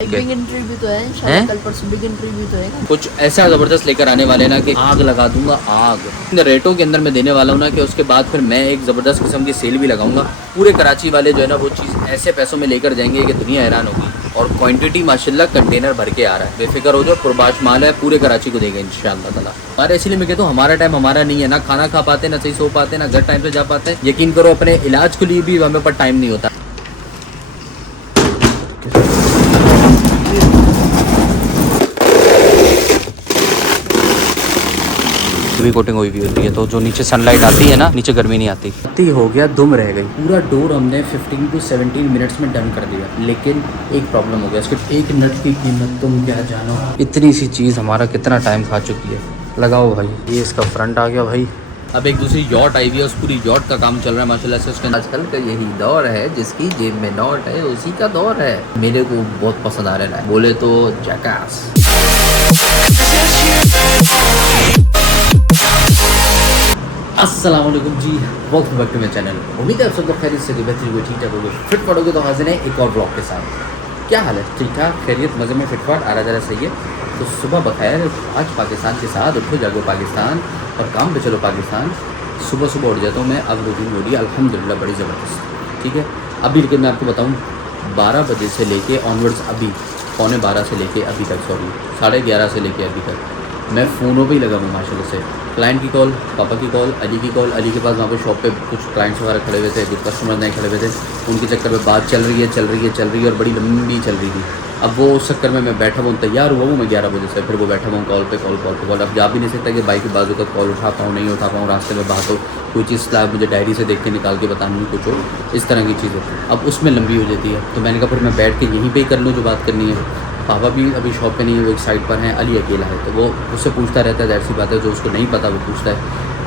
Big entry भी तो है इंशाल्लाह, कल परसों बिग एंट्री भी तो है। कुछ ऐसा ज़बरदस्त लेकर आने वाले ना कि आग लगा दूंगा आग। इन रेटों के अंदर मैं देने वाला हूँ ना कि उसके बाद फिर मैं एक ज़बरदस्त किस्म की सेल भी लगाऊंगा। पूरे कराची वाले जो है ना वो चीज़ ऐसे पैसों में लेकर जाएंगे कि दुनिया हैरान होगी। और क्वांटिटी माशाल्लाह कंटेनर भर के आ रहा है, बेफिक्र हो जाओ, पुरबाश माल है, पूरे कराची को देगा इंशाअल्लाह ताला। हमारे इसलिए मैं कहता हूँ हमारा टाइम हमारा नहीं है, ना खाना खा पाते, ना सही सो पाते, ना घर टाइम से जा पाते। यकीन करो अपने इलाज के लिए भी हमें पर टाइम नहीं होता। भी कोटिंग हुई भी होती है तो जो नीचे सनलाइट आती है ना, नीचे गर्मी नहीं आती। हो गया, दुम रह गई। पूरा डोर हमने 15 to 17 मिनट्स में डन कर दिया, लेकिन एक प्रॉब्लम हो गया, इसके एक नट की कीमत तुम क्या जानो। इतनी सी चीज़ हमारा कितना टाइम खा चुकी है। लगाओ भाई, ये इसका फ्रंट आ गया भाई। अब एक दूसरी यॉट आई हुई है, उस पूरी यॉट का काम चल रहा है माशाल्लाह से। उसके आजकल का यही दौर है, जिसकी जेब में नोट है उसी का दौर है। मेरे को बहुत पसंद आ रहा है, बोले तो जैकास। अस्सलाम वालेकुम जी, welcome back to my channel. उम्मीद है आप सब लोग खैरियत से बेहतरीन हुए, ठीक ठाक होगे, फिट पड़ोगे। तो हाजिर है एक और ब्लॉग के साथ। क्या हाल है? ठीक ठाक, खैरियत, मज़े में, फिटफाट, आरा जरा सही है। तो सुबह बखैर, आज पाकिस्तान के साथ उठो जागो पाकिस्तान और काम पे चलो पाकिस्तान। सुबह सुबह उठ जाता हूँ मैं, अब रूटीन हो रही है अल्हम्दुलिल्लाह बड़ी ज़बरदस्त, ठीक है। अभी लेकिन मैं आपको बताऊँ 12 बजे से लेके ऑनवर्ड्स, अभी 11:15 से लेके अभी तक, सॉरी 11:30 से लेके अभी तक मैं फ़ोनों पे ही लगा हूँ माशाल्लाह से। क्लाइंट की कॉल, पापा की कॉल, अली की कॉल। अली के पास वहाँ पे शॉप पे कुछ क्लाइंट्स वगैरह खड़े हुए थे, कुछ कस्टमर नहीं खड़े हुए थे, उनके चक्कर में बात चल रही है और बड़ी लंबी चल रही थी। अब वो उस चक्कर में मैं बैठा हूँ, तैयार हुआ हूँ मैं 11 बजे से, फिर वो बैठा हूँ कॉल पे कॉल। अब जा भी नहीं सकता कि बाइक के बाजू का कॉल उठा पाऊँ, नहीं उठा पाऊँ, रास्ते में बात हो, कोई चीज़ मुझे डायरी से देख के निकाल के बतानी हो, कुछ हो, इस तरह की चीज़ें, अब उसमें लंबी हो जाती है। तो मैंने कहा फिर मैं बैठ के यहीं पर ही कर लूँ जो बात करनी है। पापा भी अभी शॉप पे नहीं है, वो एक साइड पर हैं, अली अकेला है, तो वो उससे पूछता रहता है, ज़ाहिर सी बात है, जो उसको नहीं पता वो पूछता है।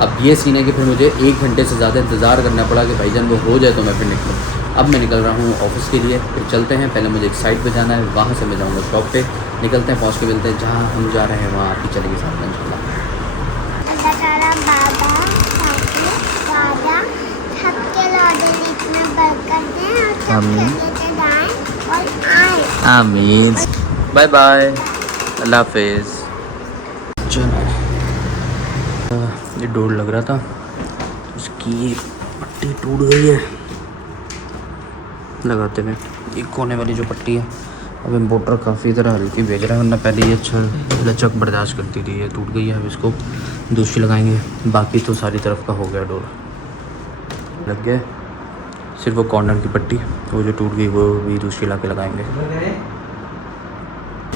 अब ये सीन है कि फिर मुझे 1 घंटे से ज़्यादा इंतज़ार करना पड़ा कि भाईजान वो हो जाए तो मैं फिर निकलूँ। अब मैं निकल रहा हूँ ऑफिस के लिए, फिर चलते हैं। पहले मुझे एक साइड पे जाना है, वहाँ से मैं जाऊँगा शॉप पे, निकलते हैं, पहुँच के मिलते हैं। जहाँ हम जा रहे हैं वहाँ आपकी चलेगी साथ में इंशाल्लाह। आमीन। बाय बाय, अल्लाह हाफिज़। चलो, ये डोर लग रहा था, उसकी ये पट्टी टूट गई है लगाते हुए। ये कोने वाली जो पट्टी है, अब इम्पोर्टर काफ़ी तरह हल्की भेज रहा है, वरना पहले ये अच्छा लचक बर्दाश्त करती थी। ये टूट गई है, अब इसको दूसरी लगाएंगे। बाकी तो सारी तरफ का हो गया, डोर लग गया, सिर्फ वो कॉर्नर की पट्टी वो जो टूट गई वो भी दूसरी ला के लगाएंगे।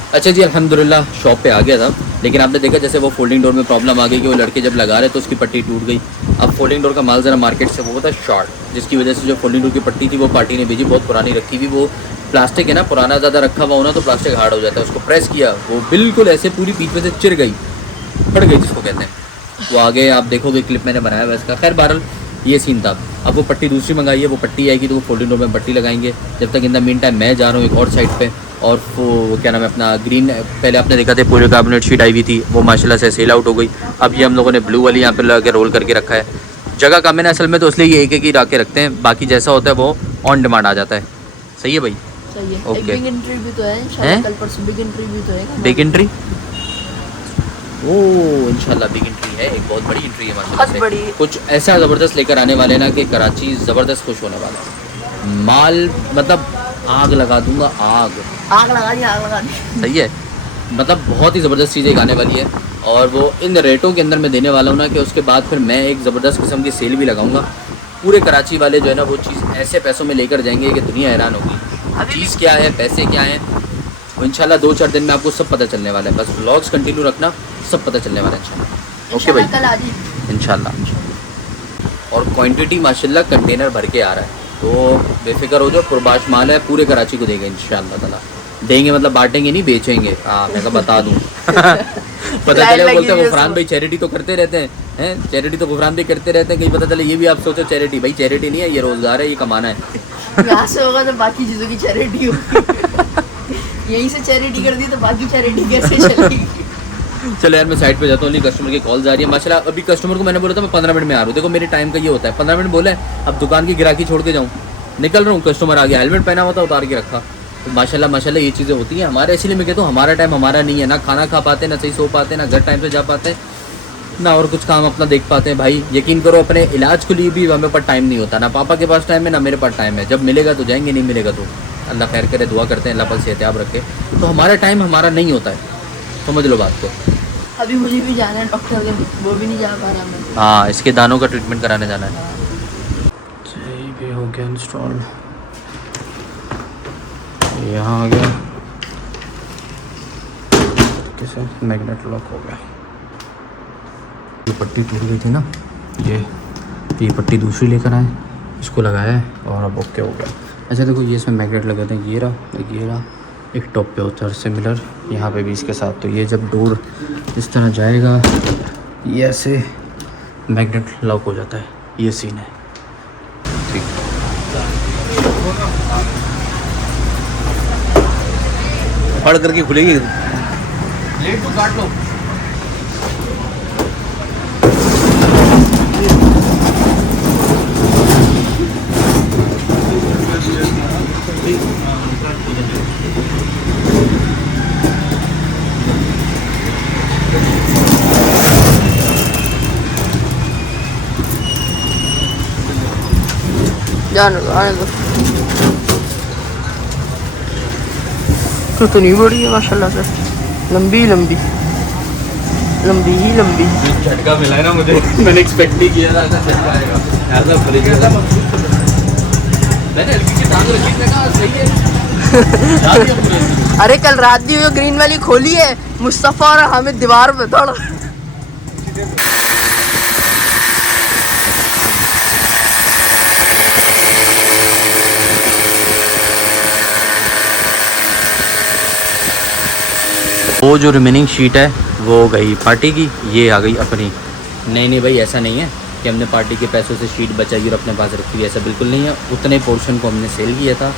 अच्छा जी, अल्हम्दुलिल्लाह शॉप पे आ गया था, लेकिन आपने देखा जैसे वो फोल्डिंग डोर में प्रॉब्लम आ गई कि वो लड़के जब लगा रहे तो उसकी पट्टी टूट गई। अब फोल्डिंग डोर का माल ज़रा मार्केट से वो था शॉर्ट, जिसकी वजह से जो फोल्डिंग डोर की पट्टी थी वो पार्टी ने भेजी, बहुत पुरानी रखी हुई। वो प्लास्टिक है ना, पुराना ज़्यादा रखा हुआ हो ना तो प्लास्टिक हार्ड हो जाता है। उसको प्रेस किया, वो बिल्कुल ऐसे पूरी पीठ में से चिर गई, फट गई जिसको कहते हैं। वो आगे आप देखोगे, क्लिप मैंने बनाया हुआ इसका। खैर बहरहाल ये सीन था। अब वो पट्टी दूसरी मंगाई है, वो पट्टी आएगी तो वो फोल्डिंग डोर में पट्टी लगाएंगे। जब तक इन द मीन टाइम मैं जा रहा हूँ एक और साइड पे, और वो क्या नाम है अपना ग्रीन, पहले आपने देखा था पूरे कार्बोनेट शीट आई हुई थी, वो माशाल्लाह से सेल आउट हो गई। अब ये हम लोगों ने ब्लू वाली यहाँ पे लगा के रोल करके रखा है। जगह कम है ना असल में, तो इसलिए ये एक ही रख के रखते हैं, बाकी जैसा होता है वो ऑन डिमांड आ जाता है। सही है भाई? सही है। ओके। बिग एंट्री भी तो है इंशाल्लाह, कल परसों बिग एंट्री भी तो है। बिग एंट्री, ओह इंशाल्लाह बिग एंट्री है, एक बहुत बड़ी एंट्री है माशाल्लाह से। बड़ी। कुछ ऐसा ज़बरदस्त लेकर आने वाले ना कि कराची ज़बरदस्त खुश होने वाला है। माल मतलब आग लगा दूंगा आग लगा दी। सही है, मतलब बहुत ही ज़बरदस्त चीज़ें आने वाली है। और वो इन रेटों के अंदर मैं देने वाला हूँ ना कि उसके बाद फिर मैं एक ज़बरदस्त किस्म की सेल भी लगाऊंगा। पूरे कराची वाले जो है ना वो चीज़ ऐसे पैसों में लेकर जाएंगे कि दुनिया हैरान होगी। चीज़ क्या है, पैसे क्या हैं, वो इंशाल्लाह 2-4 दिन में आपको सब पता चलने वाला है। बस व्लॉग्स कंटिन्यू रखना, सब पता चलने वाला है इंशाल्लाह। ओके भाई, कल आ जी इंशाल्लाह। और क्वांटिटी माशाल्लाह कंटेनर भर के आ रहा है, तो बेफिक्र हो जाओ, पुरबाश माल है, पूरे कराची को देंगे इंशाल्लाह ताला। देंगे मतलब बांटेंगे नहीं, बेचेंगे। हाँ मैं तो बता दूँ पता चले बोलते हैं गुफरान भाई चैरिटी तो करते रहते हैं, चैरिटी तो गुफरान भी करते रहते हैं, कहीं पता चले ये भी आप सोचो चैरिटी। भाई चैरिटी नहीं है, ये रोज़गार है, ये कमाना है। यहाँ से होगा तो बाकी चीज़ों की चैरिटी होगी। यहीं से चैरिटी कर दी तो बाकी चैरिटी कैसे चलेगी? चलो यार मैं साइड पे जाता हूँ, कस्टमर की कॉल जा रही है माशाल्लाह। अभी कस्टमर को मैंने बोला था मैं 15 मिनट में आ रहा हूँ। देखो मेरे टाइम का ये होता है, 15 मिनट बोला है, अब दुकान की गिराकी छोड़ के जाऊँ, निकल रहा हूँ, कस्टमर आ गया, हेलमेट पहना हुआ था, उतार के रखा, तो माशाल्लाह ये चीज़ें होती हैं हमारे, इसीलिए मैं कहता हूँ हमारा टाइम हमारा नहीं है, ना खाना खा पाते, ना सही सो पाते, ना घर टाइम से जा पाते, ना और कुछ काम अपना देख पाते हैं। भाई यकीन करो अपने इलाज के लिए भी हमें पर टाइम नहीं होता, ना पापा के पास टाइम है ना मेरे पास टाइम है। जब मिलेगा तो जाएंगे, नहीं मिलेगा तो अल्लाह खैर करे, दुआ करते हैं अल्लाह पाक सेहतियाब रखे। तो हमारा टाइम हमारा नहीं होता है, समझ लो बात को। अभी मुझे भी जाना है डॉक्टर के, वो भी नहीं जा पा रहा मैं। हाँ, इसके दानों का ट्रीटमेंट कराने जाना है। सही भी हो गया इंस्टॉल, यहाँ आ गया, कैसे मैग्नेट लॉक हो गया। ये पट्टी टूट गई थी ना, ये पट्टी दूसरी लेकर आए, इसको लगाया है और अब ओके हो गया। अच्छा देखो ये इसमें मैग्नेट लगे थे, ये रहा एक टॉप पे होता है सिमिलर, यहाँ पे भी इसके साथ। तो ये जब डोर इस तरह जाएगा ये ऐसे मैग्नेट लॉक हो जाता है, ये सीन है। ठीक फड़ करके खुलेगी, लेट तो काट लो। जाने दो, आने दो। कितनी बड़ी है माशाल्लाह से, लंबी लंबी लंबी ही लंबी। झटका मिला है ना मुझे, मैंने एक्सपेक्ट नहीं किया था ऐसा झटका आएगा। ऐसा फ्रिज मैंने हल्की सी टांग रखी, मैं कहा सही है। अरे कल रात भी वो ग्रीन वाली खोली है, मुस्तफ़ा और हामिद दीवार पे थोड़ा। वो जो रिमेनिंग शीट है वो गई पार्टी की, ये आ गई अपनी। नहीं भाई ऐसा नहीं है कि हमने पार्टी के पैसों से शीट बचाई और अपने पास रखी हुई, ऐसा बिल्कुल नहीं है। उतने पोर्शन को हमने सेल किया था,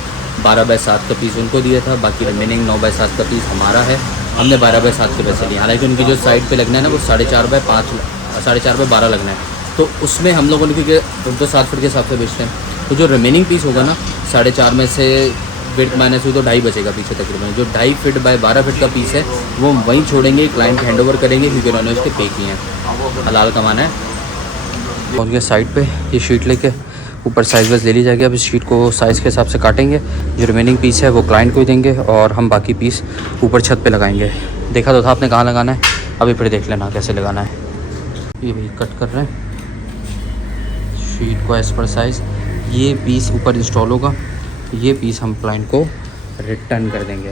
12/7 का पीस उनको दिया था, बाकी रिमेनिंग 9/7 का पीस हमारा है। हमने 12/7 के पैसे लिए, हालांकि उनकी जो साइड पे लगना है ना वो 4.5/5 4.5/12 लगना है। तो उसमें हम लोगों ने क्योंकि तो 7 फीट के हिसाब से बेचते हैं, तो जो रिमेनिंग पीस होगा ना 4.5 में से फिट माइनस हुई तो 2.5 बचेगा पीछे तकरीबन। जो 2.5 फीट बाय 12 फीट का पीस है वो हम वहीं छोड़ेंगे, क्लाइंट हैंड ओवर करेंगे क्योंकि उन्होंने उसके पे किए हैं, हलाल कमाना है। उनके साइड पे ये शीट लेके ऊपर साइज़ वाइज ले ली जाएगी। अब इस शीट को साइज़ के हिसाब से काटेंगे, जो रिमेनिंग पीस है वो क्लाइंट को ही देंगे और हम बाकी पीस ऊपर छत पे लगाएंगे। देखा तो था आपने कहाँ लगाना है, अभी फिर देख लेना कैसे लगाना है। ये भी कट कर रहे हैं शीट को एज़ पर साइज़। ये पीस ऊपर इंस्टॉल होगा, ये पीस हम क्लाइंट को रिटर्न कर देंगे।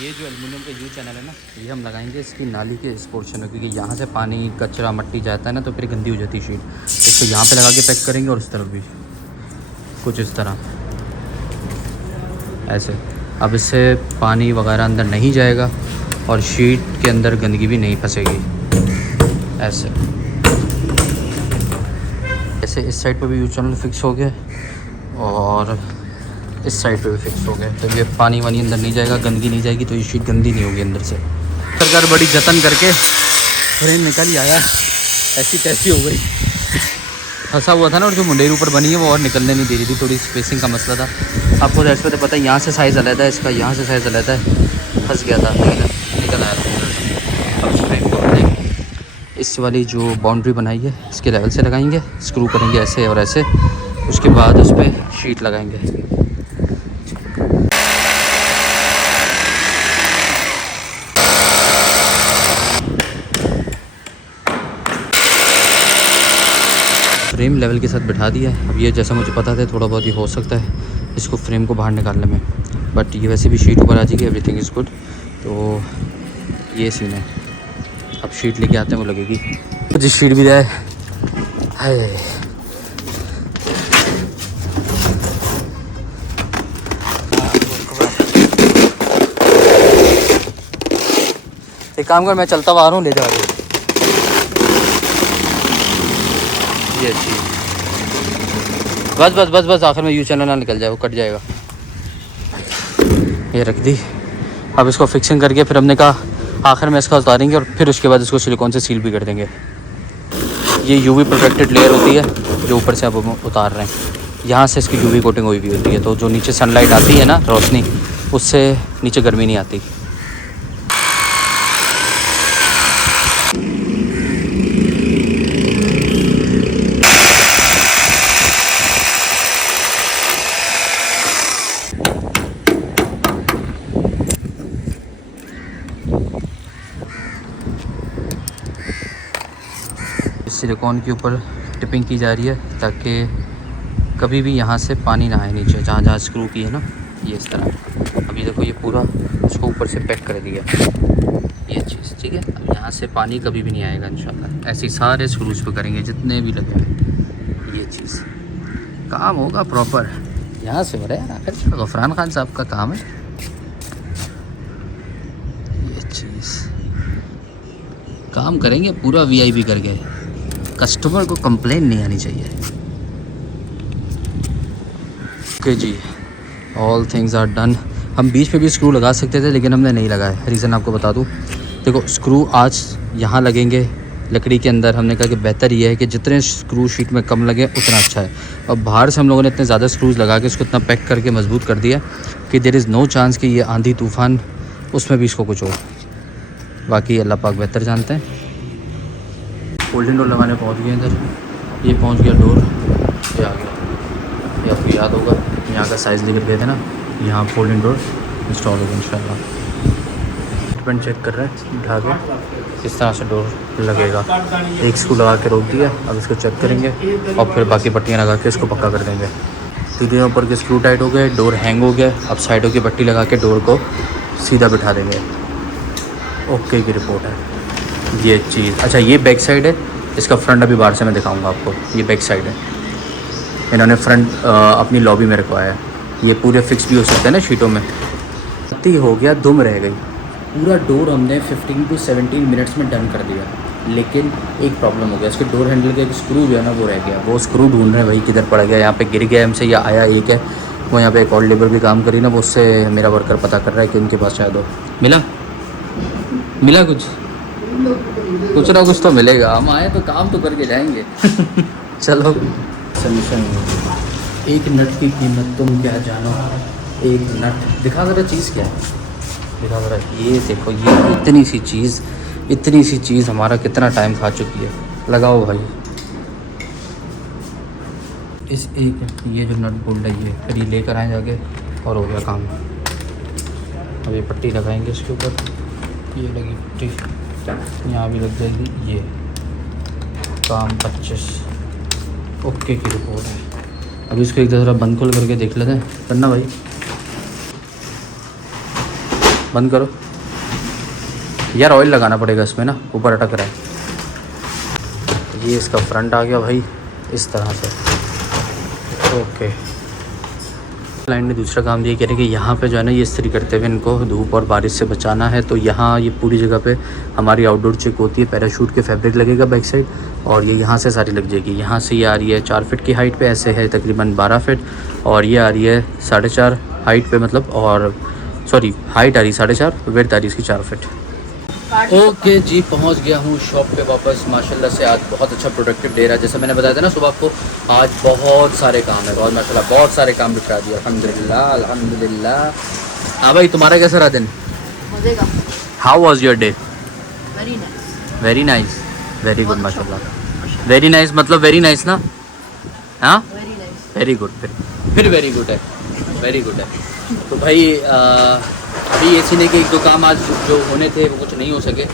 ये जो एल्युमिनियम का यू चैनल है ना, ये हम लगाएंगे इसकी नाली के इस पोर्शन में, क्योंकि यहाँ से पानी कचरा मट्टी जाता है ना तो फिर गंदी हो जाती है शीट। इसको यहाँ पे लगा के पैक करेंगे और इस तरफ भी कुछ इस तरह ऐसे। अब इससे पानी वगैरह अंदर नहीं जाएगा और शीट के अंदर गंदगी भी नहीं फंसेगी ऐसे। ऐसे इस साइड पे भी यू चैनल फिक्स हो गया और इस साइड पे भी फिक्स हो गया, तो ये पानी वानी अंदर नहीं जाएगा, गंदगी नहीं जाएगी, तो ये शीट गंदी नहीं होगी अंदर से। सरकार बड़ी जतन करके फ्रेम निकल ही आया, ऐसी तैसी हो गई। फंसा हुआ था ना, और जो मुंडेर ऊपर बनी है वो और निकलने नहीं दे रही थी, थोड़ी स्पेसिंग का मसला था। आपको ऐसे तो पता है, यहाँ से साइज़ अलग है इसका, यहाँ से साइज़ अलग है, फंस गया था, निकल आया था। अब इस फ्रेम को इस वाली जो बाउंड्री बनाई है इसके लेवल से लगाएंगे, स्क्रू करेंगे ऐसे और ऐसे, उसके बाद उस पर शीट लगाएंगे। फ्रेम लेवल के साथ बिठा दिया है। अब ये जैसा मुझे पता था थोड़ा बहुत ही हो सकता है इसको फ्रेम को बाहर निकालने में, बट ये वैसे भी शीट ऊपर आ जाएगी, एवरीथिंग इज़ गुड। तो ये सीन है, अब शीट लेके आते हैं वो लगेगी। जिस शीट भी जाए है एक काम कर, मैं चलता हुआ आ रहा हूँ, ले जा रहा हूँ। ये अच्छी, बस बस बस बस आखिर में यू चैनल ना निकल जाए, वो कट जाएगा। ये रख दी। अब इसको फिक्सिंग करके फिर हमने कहा आखिर में इसका उतारेंगे और फिर उसके बाद इसको सिलिकॉन से सील भी कर देंगे। ये यूवी प्रोटेक्टेड लेयर होती है जो ऊपर से अब हम उतार रहे हैं। यहाँ से इसकी यूवी कोटिंग हुई भी होती है, तो जो नीचे सनलाइट आती है ना, रोशनी, उससे नीचे गर्मी नहीं आती। सिलिकॉन के ऊपर टिपिंग की जा रही है ताकि कभी भी यहाँ से पानी ना आए नीचे, जहाँ जहाँ स्क्रू की है ना, ये इस तरह। अभी देखो ये पूरा उसको ऊपर से पैक कर दिया ये चीज़, ठीक है। अब यहाँ से पानी कभी भी नहीं आएगा इंशाल्लाह। ऐसे सारे स्क्रूज पे करेंगे जितने भी लगे हैं, ये चीज़ काम होगा प्रॉपर। यहाँ से हो रहा है आखिर गफरान खान साहब का काम है ये चीज़। काम करेंगे पूरा VIP करके, कस्टमर को कंप्लेन नहीं आनी चाहिए। ओके जी, ऑल थिंग्स आर डन। हम बीच पे भी स्क्रू लगा सकते थे लेकिन हमने नहीं लगाया। रीज़न आपको बता दूँ, देखो स्क्रू आज यहाँ लगेंगे लकड़ी के अंदर, हमने कहा कि बेहतर ये है कि जितने स्क्रू शीट में कम लगे उतना अच्छा है। और बाहर से हम लोगों ने इतने ज़्यादा स्क्रूज लगा के इसको इतना पैक करके मजबूत कर दिया कि देयर इज़ नो चांस कि ये आंधी तूफ़ान उसमें भी इसको कुछ हो। बाकी अल्लाह पाक बेहतर जानते हैं। फोल्डिंग डोर लगाने पहुंच गए इधर, ये पहुंच गया डोर, ये आ गया। ये आपको याद होगा यहाँ का साइज़ लेकर गए थे ना, यहाँ फोल्डिंग डोर इंस्टॉल होगा इंशाल्लाह। फिटमेंट चेक कर रहे हैं उठा के, इस तरह से डोर लगेगा। एक स्क्रू लगा के रोक दिया, अब इसको चेक करेंगे और फिर बाकी पट्टियाँ लगा के इसको पक्का कर देंगे। तीनों ऊपर के स्क्रू टाइट हो गए, डोर हैंग हो गया। अब साइडों की पट्टी लगा के डोर को सीधा बिठा देंगे। ओके की रिपोर्ट है ये चीज़। अच्छा ये बैक साइड है, इसका फ्रंट अभी बाहर से मैं दिखाऊंगा आपको। ये बैक साइड है, इन्होंने फ्रंट अपनी लॉबी में रखवाया है। ये पूरे फिक्स भी हो सकते हैं ना शीटों में। पत्ती हो गया, दुम रह गई। पूरा डोर हमने 15 to 17 मिनट्स में डन कर दिया, लेकिन एक प्रॉब्लम हो गया। इसके डोर हैंडल का एक स्क्रू जो है ना वो रह गया। वो स्क्रू ढूंढ रहे हैं भाई, किधर पड़ गया। यहाँ पे गिर गया हमसे या आया एक है, वो यहाँ पे एक और लेबर भी काम करी ना, वो उससे मेरा वर्कर पता कर रहा है कि उनके पास शायद हो। मिला कुछ ना कुछ तो मिलेगा। हम आए तो काम तो करके जाएंगे। चलो सोल्यूशन। एक नट की कीमत तुम क्या जानो। एक नट दिखा जरा, चीज़ क्या है दिखा जरा। ये देखो, ये इतनी सी चीज़ हमारा कितना टाइम खा चुकी है। लगाओ भाई इस एक ये जो नट बोल्ट है ये, फिर ये लेकर आए जाके और हो गया काम। अब ये पट्टी लगाएंगे इसके ऊपर, ये लगी पट्टी यहाँ भी लग जाएगी। ये काम 25 ओके की रिपोर्ट है। अभी इसको एक दफ़ा बंद खोल करके देख लेते हैं। करना भाई, बंद करो यार। ऑयल लगाना पड़ेगा इसमें ना, ऊपर अटक रहा है। ये इसका फ्रंट आ गया भाई इस तरह से। ओके, क्लाइंट ने दूसरा काम दिया, कह रहे कि यहाँ पे जो है ना ये इस्त्री करते हुए इनको धूप और बारिश से बचाना है। तो यहाँ ये पूरी जगह पे हमारी आउटडोर चेक होती है। पैराशूट के फैब्रिक लगेगा बैक साइड, और ये यहाँ से सारी लग जाएगी। यहाँ से ये आ रही है 4 फीट की हाइट पे, ऐसे है तकरीबन 12 फीट, और ये आ रही है 4.5 हाइट पे, मतलब और सॉरी हाइट आ रही 4.5, वेट आ रही इसकी 4 फीट। ओके जी, पहुंच गया हूँ शॉप पे वापस। माशाल्लाह से आज बहुत अच्छा प्रोडक्टिव डे रहा। जैसे मैंने बताया था ना सुबह आपको, आज बहुत सारे काम है, बहुत माशाल्लाह बहुत सारे काम बिठा दिया। अल्हम्दुलिल्लाह अल्हम्दुलिल्लाह। हाँ भाई, तुम्हारा कैसा रहा दिन? How was your day? Very nice. Very nice, very good माशाल्लाह। वेरी नाइस मतलब वेरी नाइस ना? हाँ वेरी गुड, फिर वेरी गुड है, वेरी गुड है। तो भाई अभी ये सीने के 1-2 काम आज जो होने थे वो कुछ नहीं हो सके।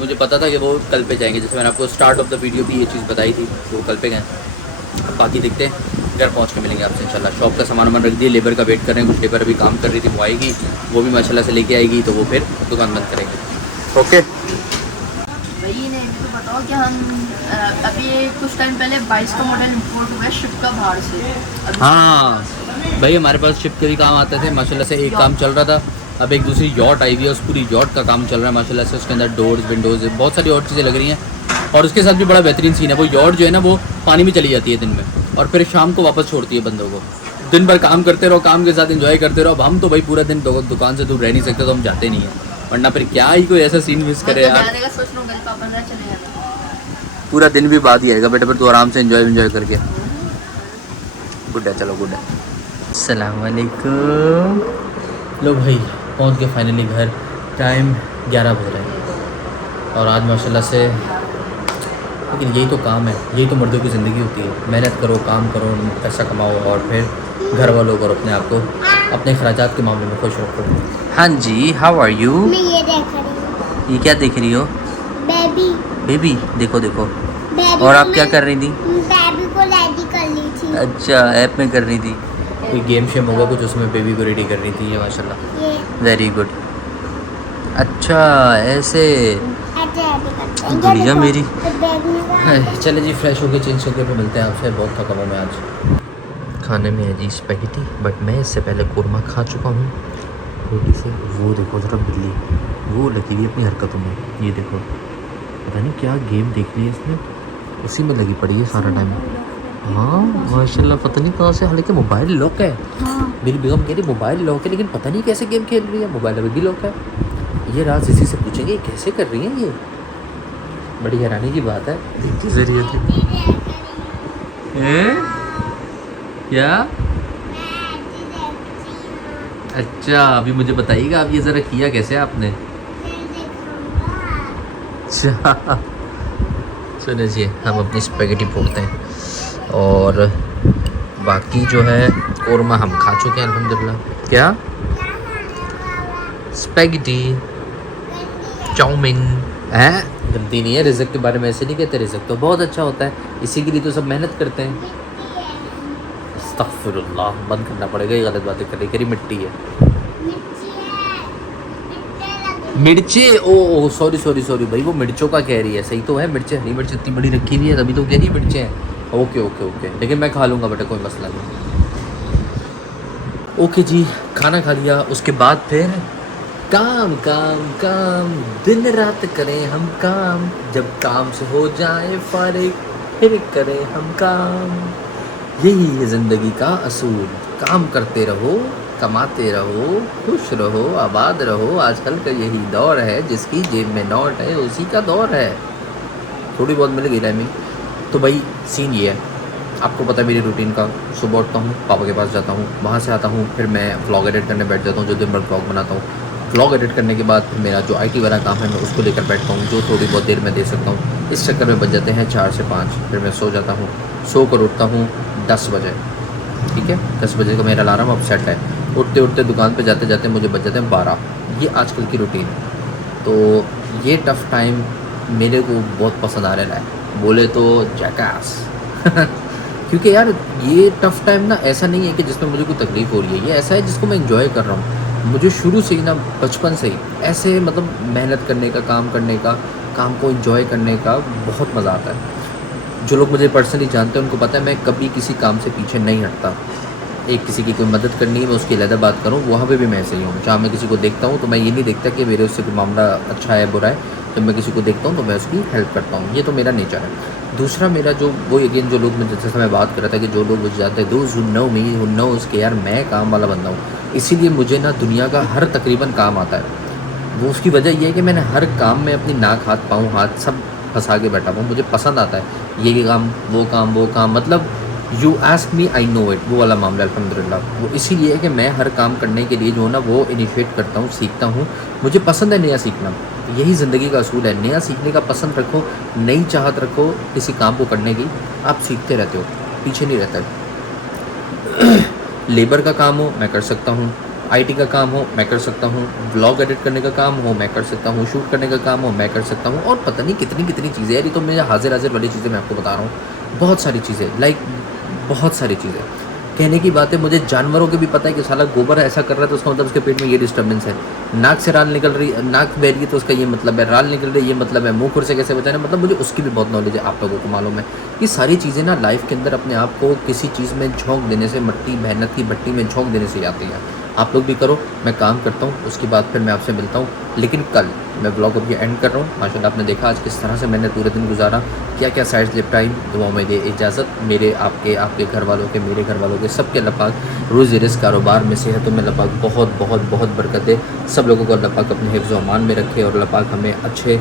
मुझे पता था कि वो कल पे जाएंगे। जैसे मैंने आपको स्टार्ट ऑफ द वीडियो भी ये चीज़ बताई थी, वो कल पे गए। अब बाकी देखते हैं, घर पहुंच के मिलेंगे आपसे इंशाल्लाह। शॉप का सामान वामान रख दिया, लेबर का वेट कर रहे हैं। कुछ लेबर अभी काम कर रही थी, वो आएगी, वो भी माशाल्लाह से लेके आएगी, तो वो फिर दुकान बंद करेंगे। ओके भाई ने तो बताओ कि हम अभी कुछ टाइम पहले 22 का मॉडल इंपोर्ट हुआ है शिप का बाहर से। हाँ भाई, हमारे पास शिप के भी काम आते थे माशाल्लाह से। एक काम चल रहा था, अब एक दूसरी यॉट आई हुई है, उस पूरी यॉट का काम चल रहा है माशाल्लाह से। उसके अंदर डोर्स, विंडोज़, बहुत सारी और चीज़ें लग रही हैं। और उसके साथ भी बड़ा बेहतरीन सीन है, वो यॉट जो है ना वो पानी में चली जाती है दिन में, और फिर शाम को वापस छोड़ती है बंदों को। दिन भर काम करते रहो, काम के साथ एंजॉय करते रहो। अब हम तो भाई पूरा दिन दुकान से दूर रह नहीं सकते, तो हम जाते नहीं हैं, वरना फिर क्या ही कोई ऐसा सीन मिस करे यार। पूरा दिन भी बाद ही आएगा बेटा, फिर तो आराम से एंजॉय करके। गुड है, चलो गुड है। अस्सलाम वालेकुम। लो भाई पहुंच गए फाइनली घर। टाइम 11 बज रहा है और आज माशाल्लाह से, लेकिन यही तो काम है, यही तो मर्दों की ज़िंदगी होती है। मेहनत करो, काम करो, पैसा कमाओ और फिर घर वालों को और अपने आप को अपने अखराजात के मामले में खुश रखो। हाँ जी, हाउ आर यू? मैं ये देख रही हूँ। ये क्या देख रही हो? बेबी। बेबी देखो देखो। बेबी और को आप क्या मैं- कर रही थी? बेबी को रेडी कर ली थी। अच्छा, ऐप में कर रही थी। कोई गेम शेम होगा कुछ, उसमें बेबी को रेडी कर रही थी ये माशाल्लाह। ये वेरी गुड। अच्छा ऐसे ऐसे रेडी करते हैं। गुड़िया ये देखो, मेरी। तो बैग में क्या है? चले जी, फ्रेश होके चेंज होके फिर मिलते हैं आपसे। बहुत थका हुआ मैं आज। खाने में है जी स्पैगेटी, बट मैं इससे पहले कोरमा खा चुका हूँ रोटी से। वो देखो ज़रा बिल्ली, वो लगी हुई अपनी हरकतों में। ये देखो, पता नहीं क्या गेम देख रही है इसने, उसी में लगी पड़ी है सारा टाइम। हाँ माशाल्लाह, पता नहीं कहाँ से, हालांकि मोबाइल लॉक है। हाँ। मेरी बेगम कह रही मोबाइल लॉक है, लेकिन पता नहीं कैसे गेम खेल रही है, मोबाइल अभी भी लॉक है। ये राज इसी से पूछेंगे कैसे कर रही हैं ये, बड़ी हैरानी की बात है। देखती जरिए क्या? अच्छा अभी मुझे बताइएगा आप ये ज़रा किया कैसे आपने? अच्छा सुनिए जी, हम अपनी स्पैगेटी फोड़ते हैं और बाकी जो है कोरमा हम खा चुके हैं अल्हम्दुलिल्लाह। क्या? स्पैगेटी चाउमीन है। गलती नहीं है, रिज़्क़ के बारे में ऐसे नहीं कहते, रिज़्क़ तो बहुत अच्छा होता है, इसी के लिए तो सब मेहनत करते हैं। अस्तग़फिरुल्लाह, बंद करना पड़ेगा ये गलत बातें कर रही मिट्टी है। मिर्चे, ओ सॉरी सॉरी सॉरी भाई, वो मिर्चों का कह रही है, सही तो है, मिर्चें, हरी मिर्च इतनी बड़ी रखी हुई है तभी तो कह रही है मिर्चें हैं। ओके ओके ओके, लेकिन मैं खा लूँगा बेटा, कोई मसला नहीं। ओके जी, खाना खा लिया, उसके बाद फिर काम काम काम, दिन रात करें हम काम, जब काम से हो जाए फारिग फिर करें हम काम। यही है ज़िंदगी का असूल, काम करते रहो, कमाते रहो, खुश रहो, आबाद रहो। आजकल का यही दौर है, जिसकी जेब में नोट है उसी का दौर है। थोड़ी बहुत मिल गई टाइमिंग। तो भाई सीन ये है, आपको पता है मेरी रूटीन का। सुबह उठता हूँ, पापा के पास जाता हूँ, वहाँ से आता हूँ, फिर मैं व्लॉग एडिट करने बैठ जाता हूँ, जो दिन भर व्लॉग बनाता हूँ। व्लॉग एडिट करने के बाद फिर मेरा जो IT वाला काम है मैं उसको लेकर बैठता हूँ, जो थोड़ी बहुत देर में दे सकता हूँ। इस चक्कर में बज जाते हैं 4 से 5, फिर मैं सो जाता हूँ। सो कर उठता हूँ 10 बजे, ठीक है, 10 बजे का मेरा अलार्म अब सेट है। उठते उठते दुकान पे जाते जाते मुझे बच जाते हैं 12। ये आजकल की रूटीन। तो ये टफ़ टाइम मेरे को बहुत पसंद आ रहा है, बोले तो जैकास। क्योंकि यार ये टफ़ टाइम ना ऐसा नहीं है कि जिसमें मुझे कोई तकलीफ़ हो रही है, ये ऐसा है जिसको मैं एंजॉय कर रहा हूँ। मुझे शुरू से ही ना, बचपन से ही ऐसे मतलब मेहनत करने का, काम करने का, काम को एंजॉय करने का बहुत मज़ा आता है। जो लोग मुझे पर्सनली जानते हैं उनको पता है मैं कभी किसी काम से पीछे नहीं हटता। एक किसी की कोई मदद करनी है, मैं उसकी अलग बात करूँ, वहाँ पे भी मैं ऐसे ही हूँ। जहाँ मैं किसी को देखता हूँ तो मैं ये नहीं देखता कि मेरे उससे कोई मामला अच्छा है बुरा है। जब मैं किसी को देखता हूँ तो मैं उसकी हेल्प करता हूँ, ये तो मेरा नेचर है। दूसरा मेरा जो वो अगेन जो लोग, मैं जैसे मैं बात कर रहा था कि जो लोग मुझे जानते हैं, those who know me, who knows कि यार मैं काम वाला बंदा हूँ, इसीलिए मुझे ना दुनिया का हर तकरीबन काम आता है। वो उसकी वजह ये है कि मैंने हर काम में अपनी नाक, हाथ, पाँव, हाथ सब फंसा के बैठा हूँ। मुझे पसंद आता है ये काम, वो काम, मतलब you ask me I know it, वो वाला मामला अल्हम्दुलिल्लाह। वो इसीलिए है कि मैं हर काम करने के लिए जो है ना वो इनिशिएट करता हूँ, सीखता हूँ। मुझे पसंद है नया सीखना, यही ज़िंदगी का असूल है। नया सीखने का पसंद रखो, नई चाहत रखो किसी काम को करने की, आप सीखते रहते हो, पीछे नहीं रहता। लेबर का काम हो मैं कर सकता हूँ, IT का काम हो मैं कर सकता हूँ, ब्लॉग एडिट करने का काम हो मैं कर सकता हूँ, शूट करने का काम हो मैं कर सकता हूँ, और पता नहीं कितनी कितनी चीज़ें। यार ये तो मैं हाजिर वाली चीज़ें मैं आपको बता रहा हूँ, बहुत सारी चीज़ें, लाइक बहुत सारी चीज़ें। कहने की बात है, मुझे जानवरों के भी पता है कि साला गोबर ऐसा कर रहा है तो उसका मतलब उसके पेट में ये डिस्टर्बेंस है। नाक से राल निकल रही, नाक बह रही है तो उसका ये मतलब है, राल निकल रही है ये मतलब है, मुँह खुर से कैसे बचाना, मतलब मुझे उसकी भी बहुत नॉलेज है, आप लोगों को मालूम है। ये सारी चीज़ें ना लाइफ के अंदर अपने आप को किसी चीज़ में झोंक देने से, मट्टी मेहनत की भट्टी में झोंक देने से आती है। आप लोग भी करो, मैं काम करता हूँ, उसके बाद फिर मैं आपसे मिलता हूँ। लेकिन कल मैं ब्लॉग अभी एंड कर रहा हूँ। माशाल्लाह आपने देखा आज किस तरह से मैंने पूरे दिन गुजारा, क्या क्या साइड्स निपटाई। दुआ में दे इजाज़त, मेरे आपके घर वालों के, मेरे घर वालों के, सबके अल्लाह पाक रोज़ी रिज़्क़ कारोबार में, सेहतों में अल्लाह पाक बहुत बहुत बहुत बरकत दे। सब लोगों को अल्लाह पाक अपने हिफ्ज़ व अमान में रखे और अल्लाह पाक हमें अच्छे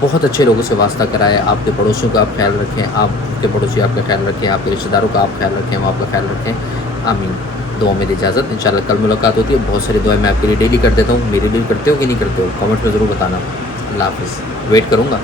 बहुत अच्छे लोगों से वास्ता कराए, आपके पड़ोसियों का आप ख्याल रखें, आपके पड़ोसी आपका ख्याल रखें, आपके रिश्तेदारों का आप ख्याल रखें, वो आपका ख्याल रखें। आमीन। दुआ में इजाज़त, इंशाल्लाह कल मुलाकात होती है। बहुत सारी दुआएं मैं आपके लिए डेली कर देता हूँ, मेरे लिए करते हो कि नहीं करते हो, कमेंट में ज़रूर बताना। अल्लाह हाफ़िज़, वेट करूँगा।